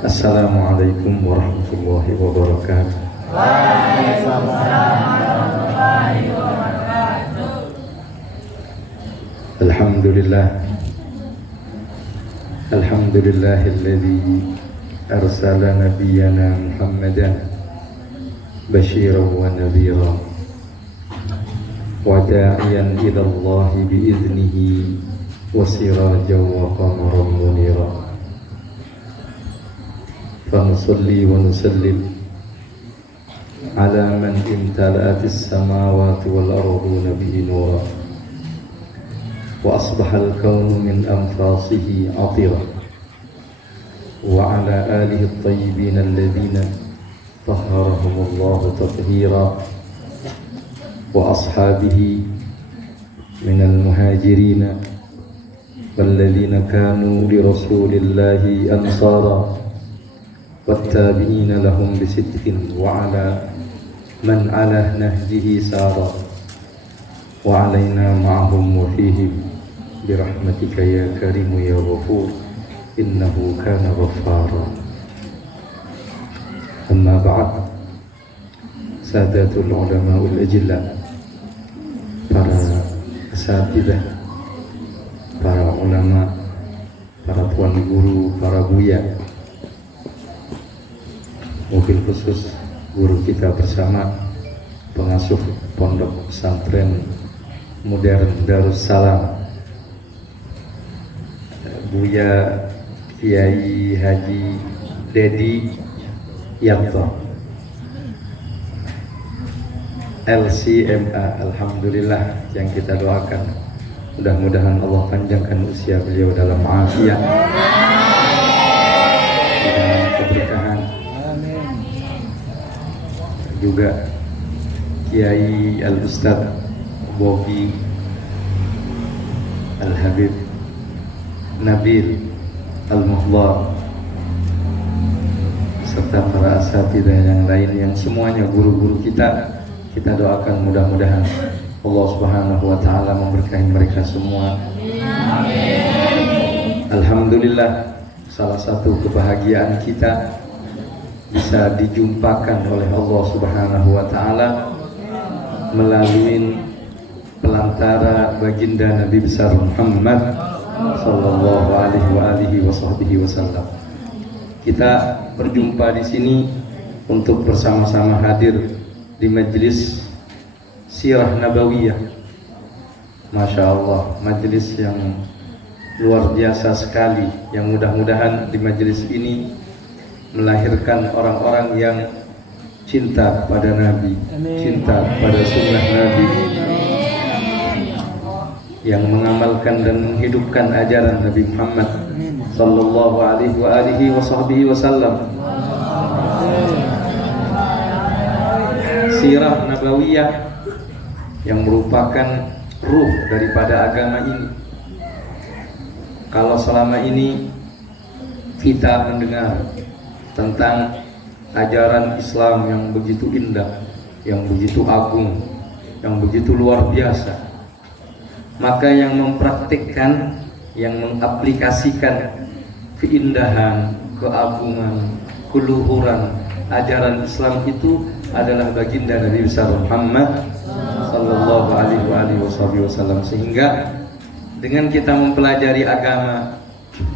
Assalamualaikum warahmatullahi wabarakatuh. Waalaikumsalam warahmatullahi wabarakatuh. Alhamdulillah. Alhamdulillahilladzi arsala nabiyyana Muhammadan basyiran wa nadhiran wa da'iyan ila Allah biiznihi wa sirajan wa qamaran munira. فنصلي ونسلم على من امتلأت السماوات والأرض به نورا وأصبح الكون من أنفاسه عطرا وعلى آله الطيبين الذين طهرهم الله تطهيرا وأصحابه من المهاجرين والذين كانوا لرسول الله أنصارا والتابعين لهم بصدق وعلى من على نهجه سارا وعلينا معهم وفيهم برحمتك يا كريم يا غفور إنه كان غفارا. أما بعد، سادات العلماء الأجلاء، para asatidzah, para ulama, para tuan guru, para buya, mobil khusus guru kita bersama, pengasuh pondok pesantren modern Darussalam, Buya Kiai Haji Dedi Yanto, LCMA. Alhamdulillah, yang kita doakan mudah-mudahan Allah panjangkan usia beliau dalam afiat, dalam keberkahan. Juga Kiai Al-Ustadz Bobi Al-Habib Nabil Al-Muhlar serta para asatidzah yang lain yang semuanya guru-guru kita doakan mudah-mudahan Allah Subhanahu wa taala memberkahi mereka semua. Amin. Alhamdulillah, salah satu kebahagiaan kita bisa dijumpakan oleh Allah Subhanahu wa taala melalui pelantara baginda Nabi besar Muhammad sallallahu alaihi wasallam. Kita berjumpa di sini untuk bersama-sama hadir di majelis Sirah Nabawiyah. Masya Allah, majelis yang luar biasa sekali, yang mudah-mudahan di majelis ini melahirkan orang-orang yang cinta pada Nabi, cinta pada sunnah Nabi, yang mengamalkan dan menghidupkan ajaran Nabi Muhammad sallallahu alaihi wasallam. Sirah Nabawiyah yang merupakan ruh daripada agama ini. Kalau selama ini kita mendengar tentang ajaran Islam yang begitu indah, yang begitu agung, yang begitu luar biasa, maka yang mempraktikkan, yang mengaplikasikan keindahan, keagungan, keluhuran ajaran Islam itu adalah baginda Nabi besar Muhammad sallallahu alaihi wasallam. Sehingga dengan kita mempelajari agama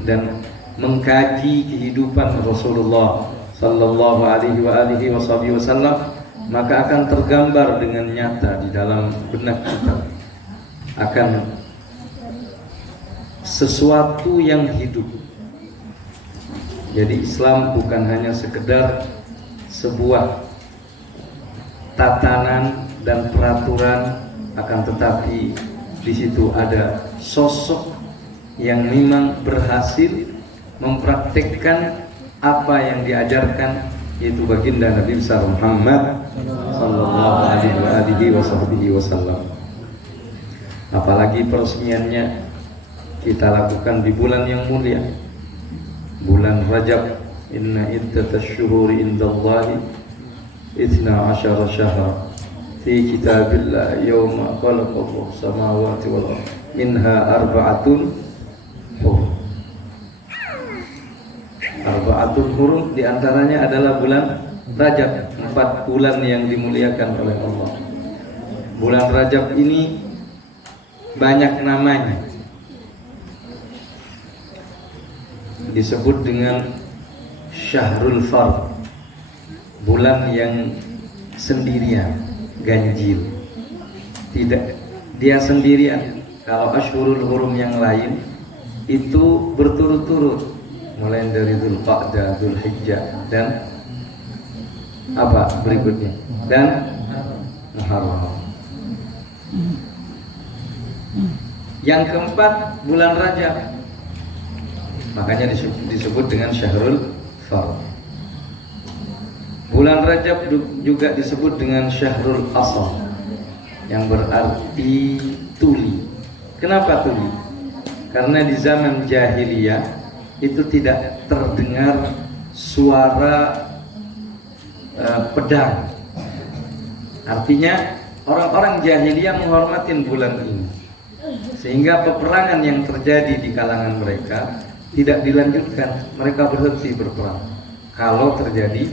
dan mengkaji kehidupan Rasulullah sallallahu alaihi wasallam, maka akan tergambar dengan nyata di dalam benak kita akan sesuatu yang hidup. Jadi Islam bukan hanya sekedar sebuah tatanan dan peraturan, akan tetapi di situ ada sosok yang memang berhasil mempraktikkan apa yang diajarkan, yaitu baginda Nabi besar Muhammad sallallahu alaihi wasallam. Apalagi peresmiannya kita lakukan di bulan yang mulia, bulan Rajab. Inna iddatash syuhuri indallahi 12 syahra fi kitabillah yawma khalaqallahu samawati wal ardh minha arba'atun hurum. Arba'atul Hurum diantaranya adalah bulan Rajab, 4 bulan yang dimuliakan oleh Allah. Bulan Rajab ini banyak namanya, disebut dengan Syahrul Fard, bulan yang sendirian, ganjil, tidak dia sendirian. Kalau Ashhurul Hurum yang lain itu berturut-turut, mulai dari Dzulqa'dah, Dzulhijjah, dan apa berikutnya, dan Muharram. Yang keempat bulan Rajab, makanya disebut dengan Syahrul Fard. Bulan Rajab juga disebut dengan Syahrul Asal, yang berarti tuli. Kenapa tuli? Karena di zaman jahiliyah itu tidak terdengar suara pedang. Artinya orang-orang jahiliyah menghormatin bulan ini, sehingga peperangan yang terjadi di kalangan mereka tidak dilanjutkan. Mereka berhenti berperang kalau terjadi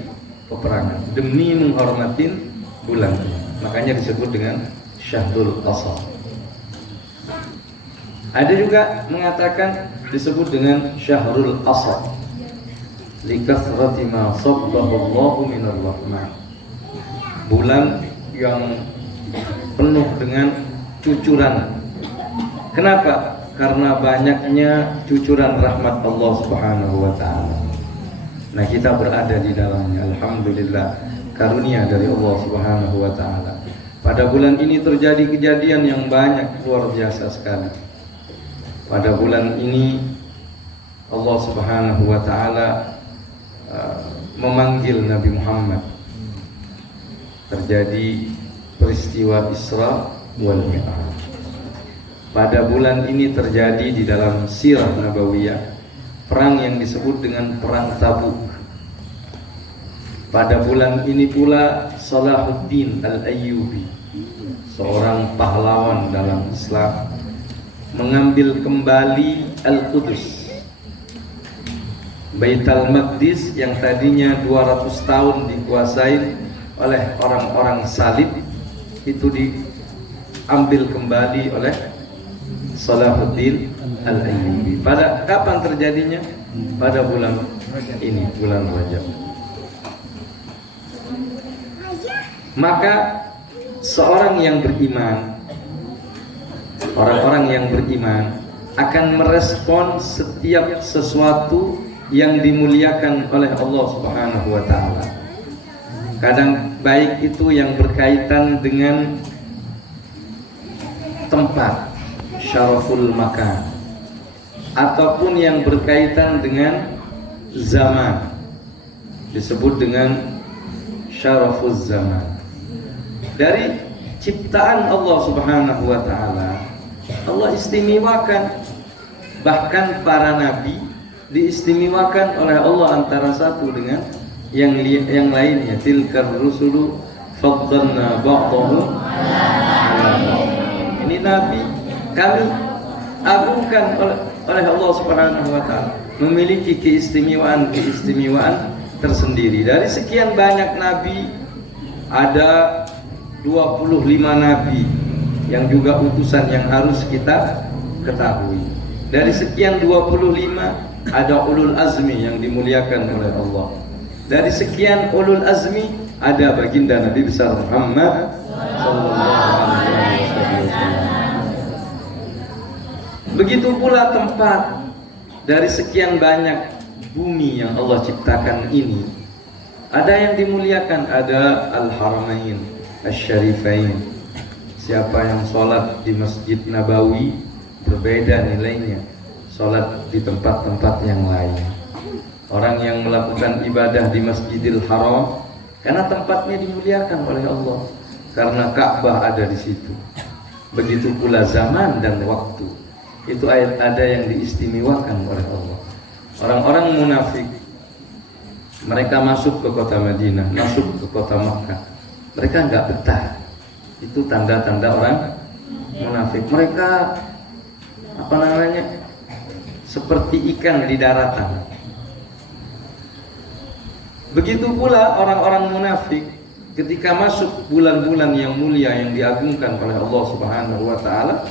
peperangan demi menghormatin bulan ini. Makanya disebut dengan Syahrul Asal. Ada juga mengatakan disebut dengan Syahrul Asal likathrati ma sabbahu Allahu minar rahmah, bulan yang penuh dengan cucuran. Kenapa? Karena banyaknya cucuran rahmat Allah Subhanahu wa taala. Nah, kita berada di dalamnya. Alhamdulillah, karunia dari Allah Subhanahu wa taala. Pada bulan ini terjadi kejadian yang banyak, luar biasa sekali. Pada bulan ini Allah Subhanahu wa taala memanggil Nabi Muhammad. Terjadi peristiwa Isra wal Mi'raj. Pada bulan ini terjadi di dalam sirah Nabawiyah perang yang disebut dengan perang Tabuk. Pada bulan ini pula Salahuddin Al-Ayyubi, seorang pahlawan dalam Islam, mengambil kembali Al-Qudus, Baitul Maqdis yang tadinya 200 tahun dikuasai oleh orang-orang salib, itu diambil kembali oleh Salahuddin Al-Ayyubi. Pada kapan terjadinya? Pada bulan ini, bulan Rajab. Maka seorang yang beriman, orang-orang yang beriman akan merespon setiap sesuatu yang dimuliakan oleh Allah Subhanahu wa taala. Kadang baik itu yang berkaitan dengan tempat, syaraful makan, ataupun yang berkaitan dengan zaman, disebut dengan syarafuz zaman. Dari ciptaan Allah Subhanahu wa taala, Allah istimewakan, bahkan para nabi diistimewakan oleh Allah antara satu dengan yang lainnya. Tilkar rusulu faddalna ba'dahum ala ba'd. Ini nabi kami agungkan oleh Allah Subhanahu wa taala, memiliki keistimewaan tersendiri. Dari sekian banyak nabi ada 25 nabi yang juga utusan yang harus kita ketahui. Dari sekian 25 ada ulul azmi yang dimuliakan oleh Allah. Dari sekian ulul azmi ada baginda Nabi besar Muhammad sallallahu alaihi wasallam. Begitu pula tempat. Dari sekian banyak bumi yang Allah ciptakan ini, ada yang dimuliakan, ada Al-Haramain Asy-Syarifain. Siapa yang sholat di Masjid Nabawi berbeda nilainya sholat di tempat-tempat yang lain. Orang yang melakukan ibadah di Masjidil Haram karena tempatnya dimuliakan oleh Allah, karena Ka'bah ada di situ. Begitu pula zaman dan waktu, itu ada yang diistimewakan oleh Allah. Orang-orang munafik, mereka masuk ke kota Madinah, masuk ke kota Makkah, mereka nggak betah. Itu tanda-tanda orang munafik. Mereka seperti ikan di daratan. Begitu pula orang-orang munafik ketika masuk bulan-bulan yang mulia yang diagungkan oleh Allah Subhanahu wa taala,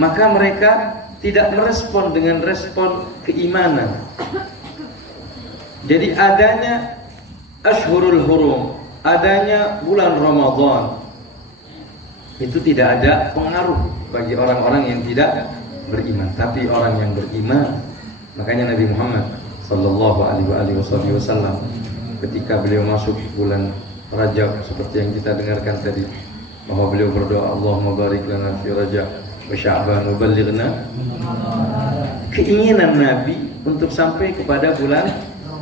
maka mereka tidak merespon dengan respon keimanan. Jadi adanya Ashhurul Hurum, adanya bulan Ramadan, itu tidak ada pengaruh bagi orang-orang yang tidak beriman. Tapi orang yang beriman, makanya Nabi Muhammad sallallahu alaihi wasallam ketika beliau masuk bulan Rajab seperti yang kita dengarkan tadi, bahwa beliau berdoa, Allahumma barik lana fi Rajab wa Sya'ban wa ballighna. Keinginan Nabi untuk sampai kepada bulan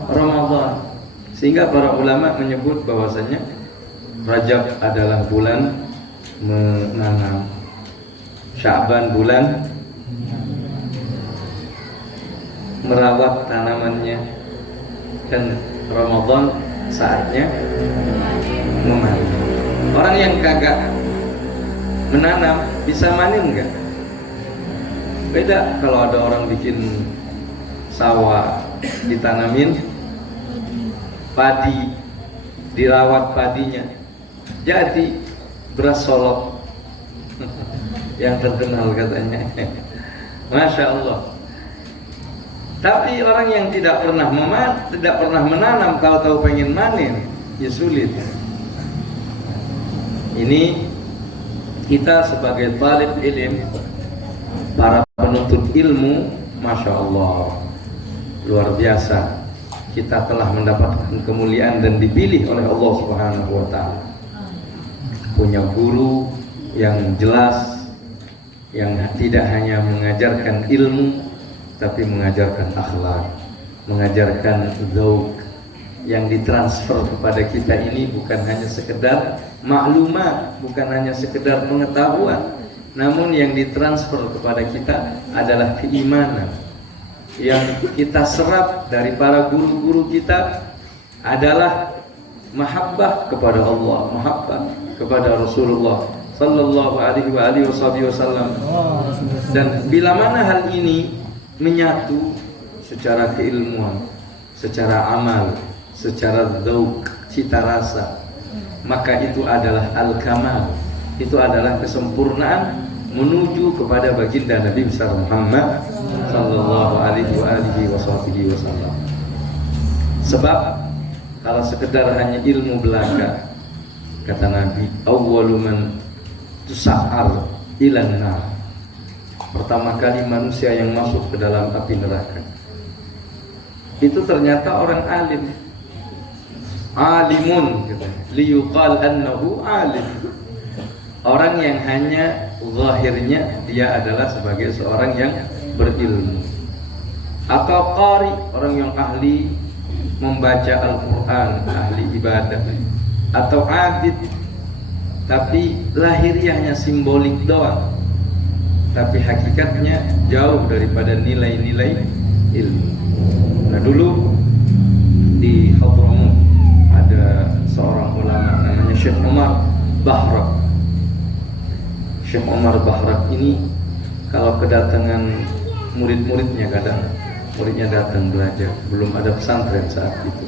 Ramadan, sehingga para ulama menyebut bahwasanya Rajab adalah bulan menanam, Sya'ban bulan merawat tanamannya, dan Ramadan saatnya memanen. Orang yang kagak menanam bisa manen enggak? Beda kalau ada orang bikin sawah, ditanamin padi, dirawat padinya, jadi beras solok yang terkenal katanya. Masya Allah. Tapi orang yang tidak pernah menanam, tahu-tahu pengen manen, ya sulit. Ini kita sebagai talib ilmu, para penuntut ilmu, Masya Allah, luar biasa. Kita telah mendapatkan kemuliaan dan dipilih oleh Allah Subhanahu wa taala. Punya guru yang jelas, yang tidak hanya mengajarkan ilmu, tapi mengajarkan akhlak, mengajarkan dzauq. Yang ditransfer kepada kita ini bukan hanya sekedar maklumat, bukan hanya sekedar pengetahuan, namun yang ditransfer kepada kita adalah keimanan. Yang kita serap dari para guru-guru kita adalah mahabbah kepada Allah, mahabbah kepada Rasulullah sallallahu alaihi wasallam. Dan bila mana hal ini menyatu secara keilmuan, secara amal, secara dzauq, cita rasa, maka itu adalah al-kamal, itu adalah kesempurnaan menuju kepada baginda Nabi besar Muhammad sallallahu alaihi wasallam. Sebab kalau sekedar hanya ilmu belaka, kata Nabi, awwalu man tusa'ar ilan nar, pertama kali manusia yang masuk ke dalam api neraka itu ternyata orang alim. Alimun liyuqal annahu alim, orang yang hanya zahirnya dia adalah sebagai seorang yang berilmu. Atau qari, orang yang ahli membaca Al-Quran, ahli ibadah. Atau abid, tapi lahiriahnya simbolik doang, tapi hakikatnya jauh daripada nilai-nilai ilmu. Nah, dulu di Hadramut ada seorang ulama namanya Syekh Omar Bahrak. Syekh Omar Bahrak ini kalau kedatangan murid-muridnya, kadang muridnya datang belajar, belum ada pesantren saat itu,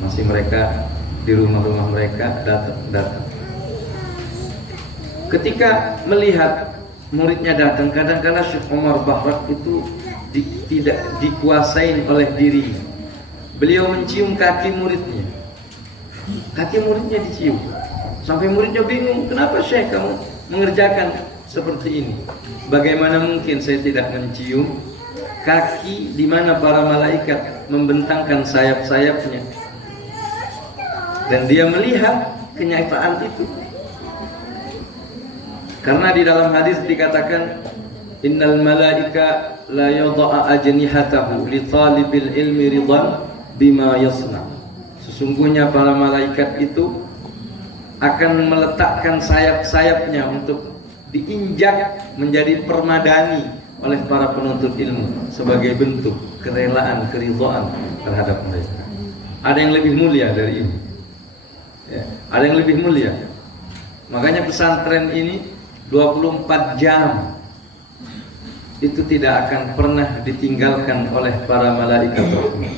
masih mereka di rumah-rumah mereka datang. Ketika melihat muridnya datang, kadang-kadang Syekh Omar Bahrak itu tidak dikuasain oleh dirinya. Beliau mencium kaki muridnya, kaki muridnya dicium, sampai muridnya bingung, kenapa Syekh kamu mengerjakan seperti ini? Bagaimana mungkin saya tidak mencium kaki di mana para malaikat membentangkan sayap-sayapnya? Dan dia melihat kenyataan itu. Karena di dalam hadis dikatakan, innal malaika la yadha'a ajnihatahu li talibil ilmi ridwan bima yasna. Sesungguhnya para malaikat itu akan meletakkan sayap-sayapnya untuk diinjak menjadi permadani oleh para penuntut ilmu sebagai bentuk kerelaan, keridhaan terhadap mereka. Ada yang lebih mulia dari ini, ya, ada yang lebih mulia. Makanya pesantren ini 24 jam itu tidak akan pernah ditinggalkan oleh para malaikat rahmat.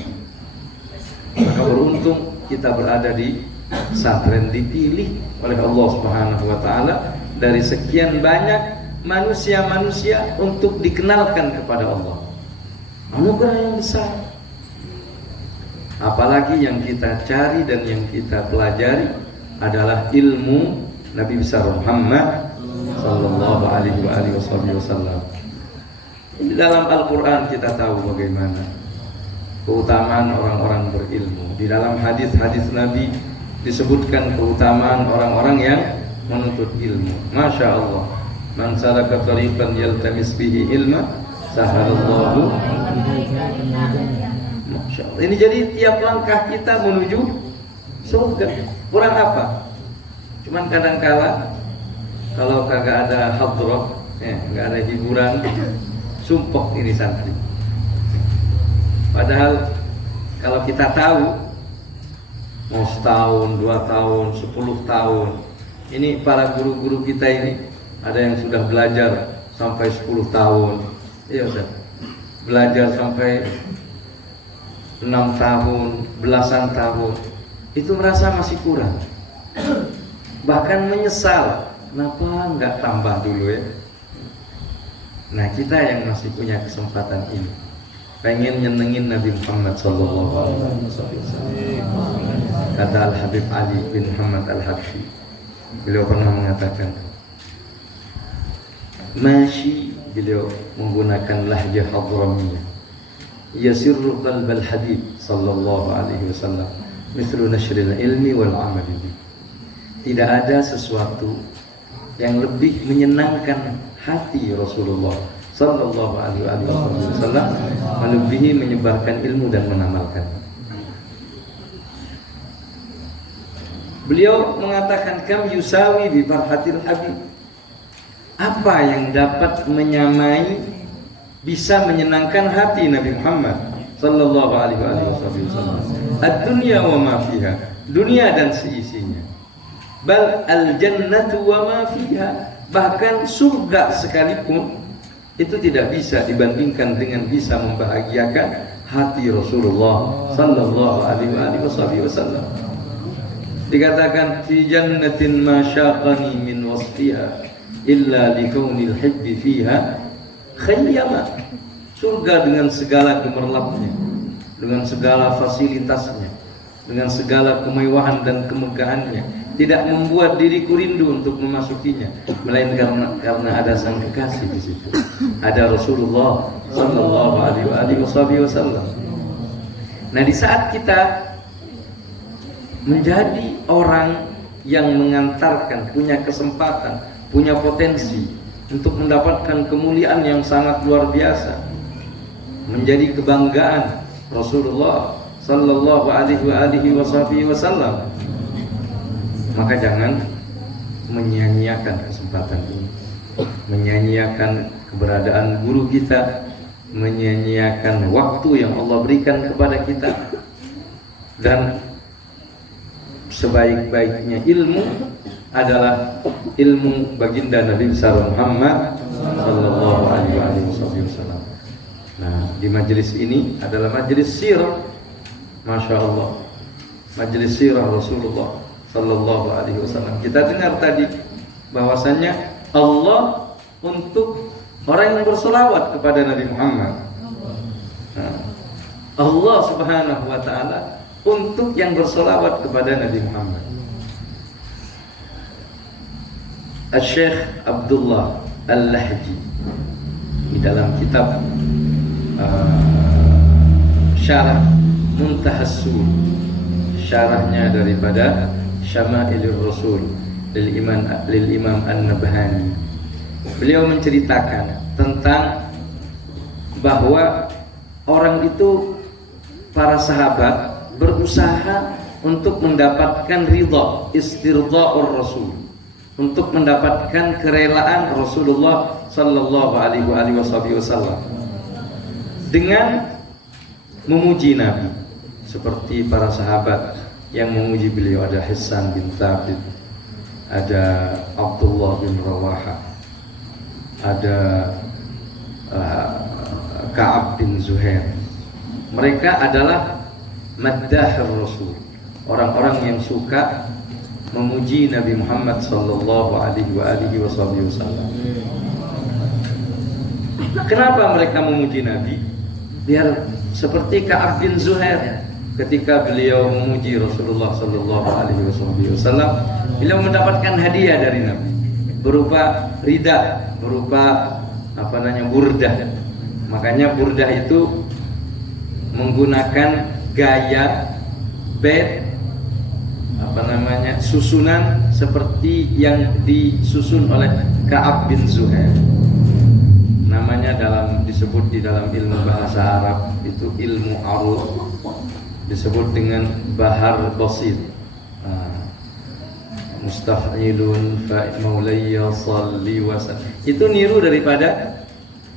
Maka beruntung kita berada di pesantren, dipilih oleh Allah Subhanahu wa taala dari sekian banyak manusia-manusia untuk dikenalkan kepada Allah. Anugerah yang besar. Apalagi yang kita cari dan yang kita pelajari adalah ilmu Nabi besar Muhammad sallallahu alaihi wasallam. Di dalam Al-Quran kita tahu bagaimana keutamaan orang-orang berilmu. Di dalam hadis-hadis Nabi disebutkan keutamaan orang-orang yang menuntut ilmu. Masya Allah, man salaka tariqan yaltamis bihi ilma sahalallahu. Masya Allah. Ini jadi tiap langkah kita menuju surga. Kurang apa? Cuman kadang-kala kalau kagak ada hadrah, nggak ada hiburan, sumpah ini santri. Padahal kalau kita tahu mau setahun, 2 tahun, 10 tahun, ini para guru-guru kita ini ada yang sudah belajar sampai 10 tahun, iya Ustaz, belajar sampai 6 tahun, belasan tahun, itu merasa masih kurang, bahkan menyesal, kenapa nggak tambah dulu ya. Nah, kita yang masih punya kesempatan ini, pengen nyenengin Nabi Muhammad sallallahu alaihi wasallam. Kata Al-Habib Ali bin Muhammad Al-Habsyi, beliau pernah mengatakan, Masyi, beliau menggunakan lahjah Hadramiyah, yasirru qalbal Habib sallallahu alaihi wasallam mithlu nashril ilmi wal amali. Tidak ada sesuatu yang lebih menyenangkan hati Rasulullah sallallahu alaihi wasallam melebihi menyebarkan ilmu dan mengamalkan. Beliau mengatakan, kam yusawi bi farhatil habib. Apa yang dapat menyamai, bisa menyenangkan hati Nabi Muhammad sallallahu alaihi wasallam? Ad-dunya wa ma fiha, dunia dan seisinya. Bal al-jannatu wa ma fiha, bahkan surga sekalipun itu tidak bisa dibandingkan dengan bisa membahagiakan hati Rasulullah sallallahu alaihi wasallam. Dikatakan, fi jannatin ma syaqani min wasfiha illa likaunil hibbi fiha khayyama. Surga dengan segala gemerlapnya, dengan segala fasilitasnya, dengan segala kemewahan dan kemegahannya, tidak membuat diriku rindu untuk memasukinya, melainkan karena ada sang kekasih di situ. Ada Rasulullah sallallahu alaihi wasallam. Nah, di saat kita menjadi orang yang mengantarkan, punya kesempatan, punya potensi untuk mendapatkan kemuliaan yang sangat luar biasa, menjadi kebanggaan Rasulullah sallallahu alaihi wasallam, maka jangan menyia-nyiakan kesempatan ini, menyia-nyiakan keberadaan guru kita, menyia-nyiakan waktu yang Allah berikan kepada kita. Dan sebaik-baiknya ilmu adalah ilmu baginda Nabi besar Muhammad sallallahu alaihi wasallam. Nah, di majelis ini adalah majelis sirah, masya Allah, majelis sirah Rasulullah sallallahu alaihi wasallam. Kita dengar tadi bahwasannya Allah untuk orang yang berselawat kepada Nabi Muhammad. Nah, Allah subhanahu wa ta'ala untuk yang berselawat kepada Nabi Muhammad. Al-Syekh Abdullah Al-Lahji di dalam kitab Syarah Muntahas Sul, syarahnya daripada Syama'ilur Rasul lil Imam An-Nabhani, beliau menceritakan tentang bahwa orang itu, para sahabat, berusaha untuk mendapatkan ridha, istirdza'ur Rasul, untuk mendapatkan kerelaan Rasulullah sallallahu alaihi wasallam dengan memuji Nabi, seperti para sahabat yang memuji beliau. Ada Hasan bin Thabit, ada Abdullah bin Rawaha, ada Ka'ab bin Zuhair. Mereka adalah maddah Rasul, orang-orang yang suka memuji Nabi Muhammad sallallahu alaihi wasallam. Kenapa mereka memuji Nabi? Biar seperti Ka'ab bin Zuhair ketika beliau memuji Rasulullah sallallahu alaihi wasallam, beliau mendapatkan hadiah dari Nabi berupa rida, berupa burdah. Makanya burdah itu menggunakan gaya bait susunan seperti yang disusun oleh Ka'ab bin Zuhair. Namanya disebut di dalam ilmu bahasa Arab itu ilmu arud, disebut dengan bahar basit. Mustaf'ilun fa maulayya salli wa sallim. Itu niru daripada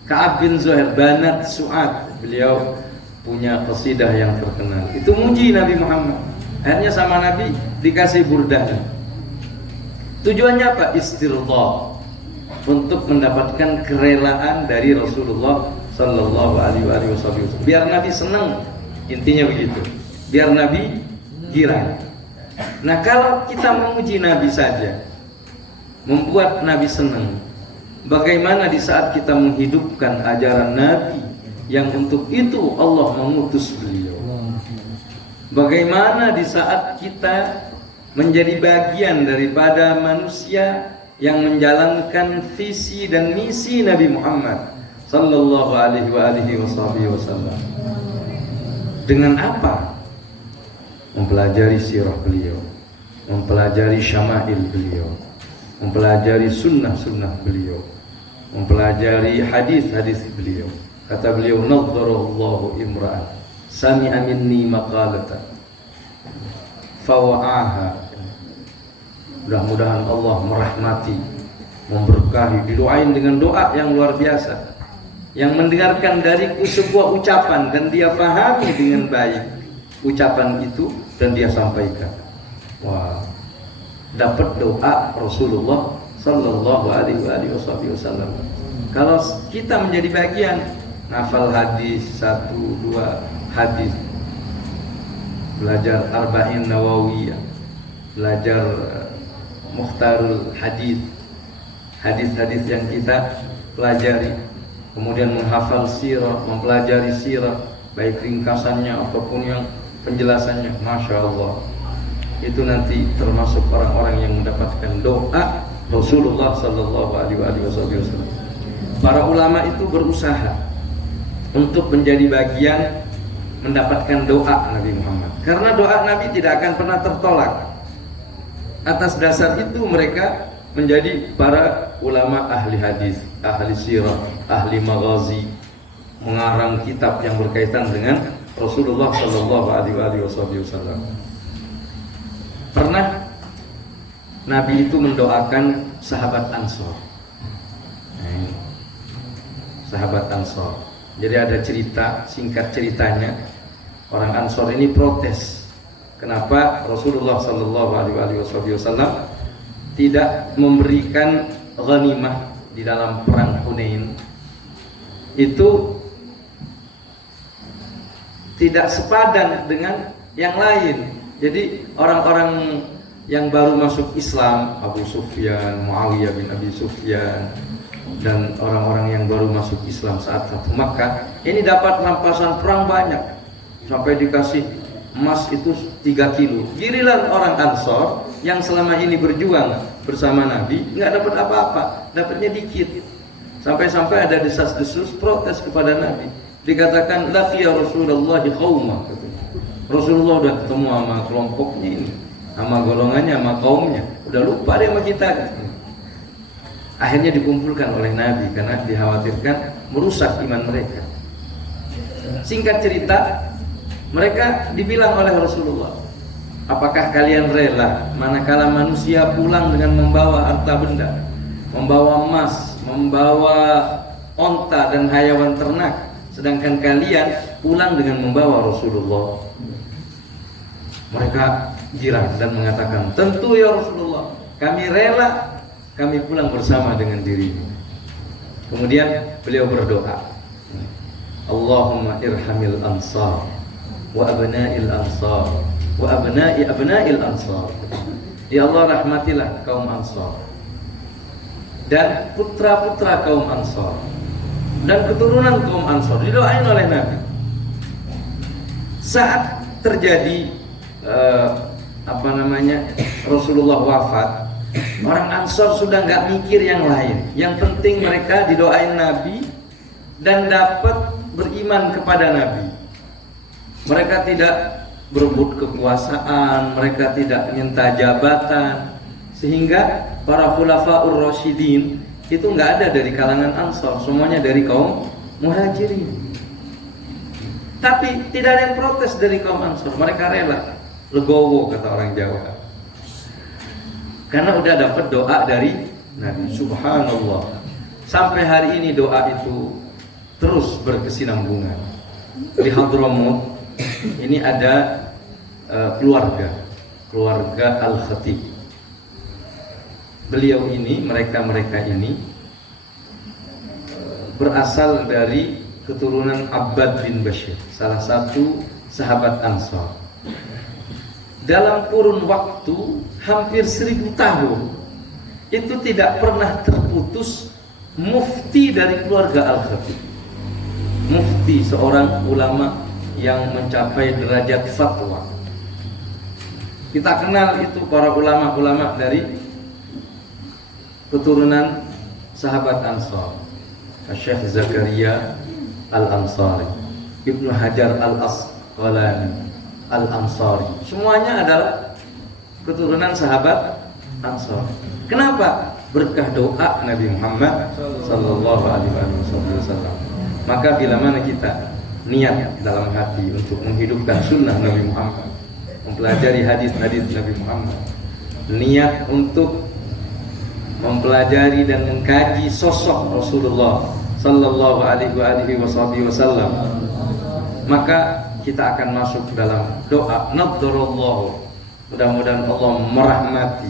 Ka'ab bin Zuhair, Banat Su'ad. Beliau punya qasidah yang terkenal. Itu muji Nabi Muhammad. Akhirnya sama Nabi dikasih burdahnya. Tujuannya apa? Istirda, untuk mendapatkan kerelaan dari Rasulullah sallallahu alaihi wasallam. Biar Nabi senang, intinya begitu. Biar Nabi girang. Nah, kalau kita memuji Nabi saja membuat Nabi senang, bagaimana di saat kita menghidupkan ajaran Nabi yang untuk itu Allah mengutus beliau? Bagaimana di saat kita menjadi bagian daripada manusia yang menjalankan visi dan misi Nabi Muhammad sallallahu alaihi wasallam? Dengan apa? Mempelajari sirah beliau, mempelajari syama'il beliau, mempelajari sunnah-sunnah beliau, mempelajari hadis-hadis beliau. Kata beliau, nadharallahu imra'an sami'a minni maqalatan fawa'aha. Mudah-mudahan Allah merahmati, memberkahi, didoain dengan doa yang luar biasa, yang mendengarkan dariku sebuah ucapan dan dia pahami dengan baik ucapan itu dan dia sampaikan. Wah, dapat doa Rasulullah sallallahu alaihi wasallam. Kalau kita menjadi bagian hafal hadis 1-2 hadis, belajar Arba'in Nawawiyah, belajar Mukhtarul Hadis, hadis-hadis yang kita pelajari, kemudian menghafal sirah, mempelajari sirah, baik ringkasannya ataupun yang penjelasannya, Masya Allah, itu nanti termasuk orang-orang yang mendapatkan doa Rasulullah sallallahu alaihi wasallam. Para ulama itu berusaha untuk menjadi bagian mendapatkan doa Nabi Muhammad, karena doa Nabi tidak akan pernah tertolak. Atas dasar itu mereka menjadi para ulama ahli hadis, ahli sirah, ahli maghazi, mengarang kitab yang berkaitan dengan Rasulullah sallallahu alaihi wasallam. Pernah Nabi itu mendoakan sahabat Ansor. Sahabat Ansor. Jadi ada cerita, singkat ceritanya, orang Ansor ini protes. Kenapa Rasulullah sallallahu alaihi wasallam tidak memberikan ghanimah di dalam perang Hunain? Itu tidak sepadan dengan yang lain. Jadi orang-orang yang baru masuk Islam, Abu Sufyan, Muawiyah bin Abi Sufyan, dan orang-orang yang baru masuk Islam saat Fathu Makkah, ini dapat rampasan perang banyak, sampai dikasih emas itu 3 kilo. Giliran orang Ansor yang selama ini berjuang bersama Nabi nggak dapat apa-apa, dapatnya dikit. Sampai-sampai ada desas-desus protes kepada Nabi. Dikatakan laqiya Rasulullah qauma. Rasulullah udah ketemu sama kelompoknya ini, sama golongannya, sama kaumnya, udah lupa dia sama kita. Akhirnya dikumpulkan oleh Nabi karena dikhawatirkan merusak iman mereka. Singkat cerita, mereka dibilang oleh Rasulullah, apakah kalian rela manakala manusia pulang dengan membawa harta benda, membawa emas, membawa onta dan hayawan ternak, sedangkan kalian pulang dengan membawa Rasulullah? Mereka girang dan mengatakan, tentu ya Rasulullah, kami rela, kami pulang bersama dengan dirimu. Kemudian beliau berdoa, Allahumma irhamil ansar wa abna'il ansar wa abna'i abna'il ansar. Ya Allah, rahmatilah kaum Ansar dan putra-putra kaum Ansar dan keturunan kaum Ansar. Didoain oleh Nabi. Saat terjadi Rasulullah wafat, orang Ansar sudah nggak mikir yang lain. Yang penting mereka didoain Nabi dan dapat beriman kepada Nabi. Mereka tidak berebut kekuasaan, mereka tidak minta jabatan, sehingga para khulafaur rasyidin itu nggak ada dari kalangan Ansar, semuanya dari kaum Muhajirin. Tapi tidak ada yang protes dari kaum Ansar, mereka rela, legowo kata orang Jawa, karena udah dapat doa dari Nabi. Subhanallah, sampai hari ini doa itu terus berkesinambungan. Di Hadramut ini ada keluarga Al-Khatib. Beliau ini, mereka ini berasal dari keturunan Abbad bin Bashir, salah satu sahabat Ansar. Dalam kurun waktu hampir 1000 tahun itu tidak pernah terputus mufti dari keluarga Al-Khatib. Mufti, seorang ulama yang mencapai derajat fatwa. Kita kenal itu para ulama-ulama dari keturunan sahabat Ansar. Syekh Zakaria Al-Ansari, Ibnu Hajar Al-Asqalani Al-Ansari, semuanya adalah keturunan sahabat Ansar. Kenapa? Berkah doa Nabi Muhammad sallallahu alaihi wasallam. Maka bila mana kita niat dalam hati untuk menghidupkan sunnah Nabi Muhammad, mempelajari hadis-hadis Nabi Muhammad, niat untuk mempelajari dan mengkaji sosok Rasulullah sallallahu alaihi wasallam, maka kita akan masuk dalam doa nadharallahu, mudah-mudahan Allah merahmati,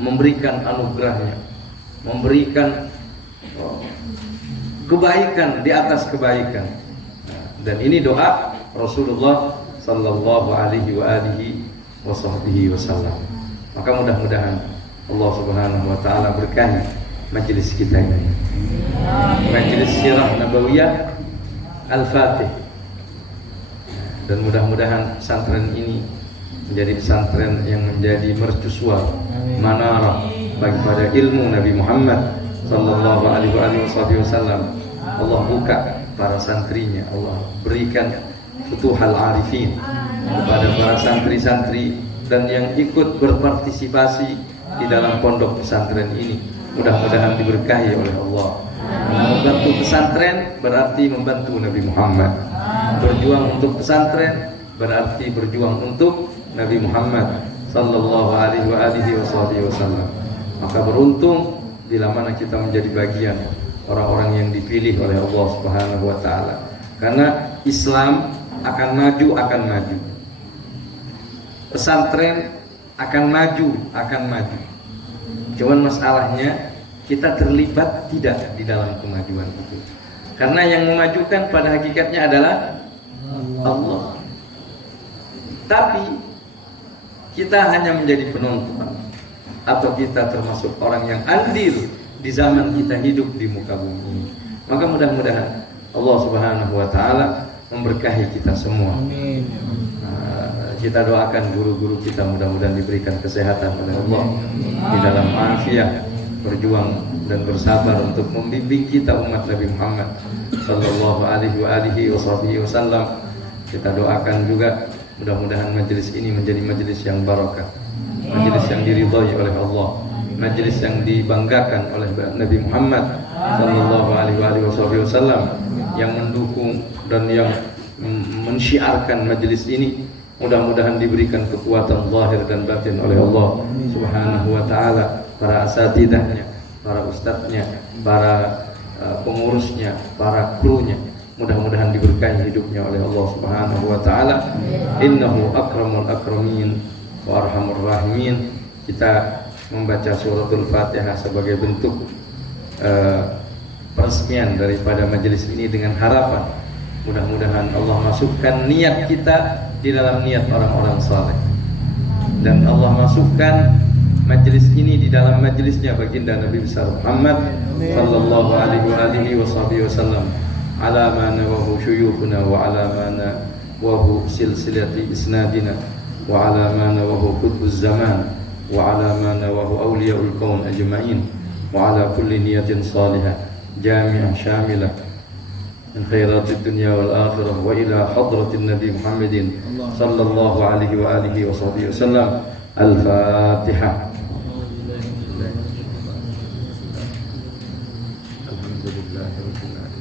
memberikan anugerahnya, memberikan kebaikan di atas kebaikan. Dan ini doa Rasulullah sallallahu alaihi wasallam. Maka mudah-mudahan Allah Subhanahu wa taala berkahi majelis kita ini. Majelis Sirah Nabawiyah Al-Fatih. Dan mudah-mudahan pesantren ini menjadi pesantren yang menjadi mercusuar, manarah bagi pada ilmu Nabi Muhammad sallallahu alaihi wasallam. Allah buka para santrinya, Allah berikan futuhal arifin kepada para santri-santri dan yang ikut berpartisipasi di dalam pondok pesantren ini. Mudah-mudahan diberkahi oleh Allah. Membantu pesantren berarti membantu Nabi Muhammad. Berjuang untuk pesantren berarti berjuang untuk Nabi Muhammad sallallahu alaihi wasallam. Maka beruntung bila mana kita menjadi bagian orang-orang yang dipilih oleh Allah Subhanahu wa taala. Karena Islam akan maju. Pesantren akan maju. Cuman masalahnya kita terlibat tidak di dalam kemajuan itu. Karena yang memajukan pada hakikatnya adalah Allah. Tapi kita hanya menjadi penonton, atau kita termasuk orang yang andil di zaman kita hidup di muka bumi ini. Maka mudah-mudahan Allah Subhanahu wa taala memberkahi kita semua. Amin. Kita doakan guru-guru kita mudah-mudahan diberikan kesehatan oleh Allah, di dalam afiat, berjuang dan bersabar untuk membimbing kita umat Nabi Muhammad sallallahu alaihi wasallam. Kita doakan juga mudah-mudahan majelis ini menjadi majelis yang barakah, majelis yang diridhai oleh Allah, majelis yang dibanggakan oleh Nabi Muhammad sallallahu alaihi wasallam, yang mendukung dan yang mensyiarkan majelis ini. Mudah-mudahan diberikan kekuatan zahir dan batin oleh Allah Subhanahu wa taala, para asatidahnya, para ustadznya, para pengurusnya, para krunya. Mudah-mudahan diberkahi hidupnya oleh Allah Subhanahu wa taala. Innahu akramul akramin wa arhamur rahimin. Kita membaca suratul Fatihah sebagai bentuk peresmian daripada majelis ini dengan harapan mudah-mudahan Allah masukkan niat kita di dalam niat orang-orang saleh. dan Allah masukkan majlis ini di dalam majlisnya baginda Nabi besar Muhammad sallallahu alaihi wasallam ala ma nawahu syuyukhuna wa ala ma nawahu silsilati isnadina wa ala ma nawahu qutbuz zaman wa ala ma nawahu awliyaul kaun ajma'in wa ala kulli niyatin salihah jami'ah syamilah min khairatid dunya wal akhirah wa ila hadratin nabi Muhammadin sallallahu alaihi wa alihi wasallam. Al-Fatihah. Alhamdulillahirabbil alamin.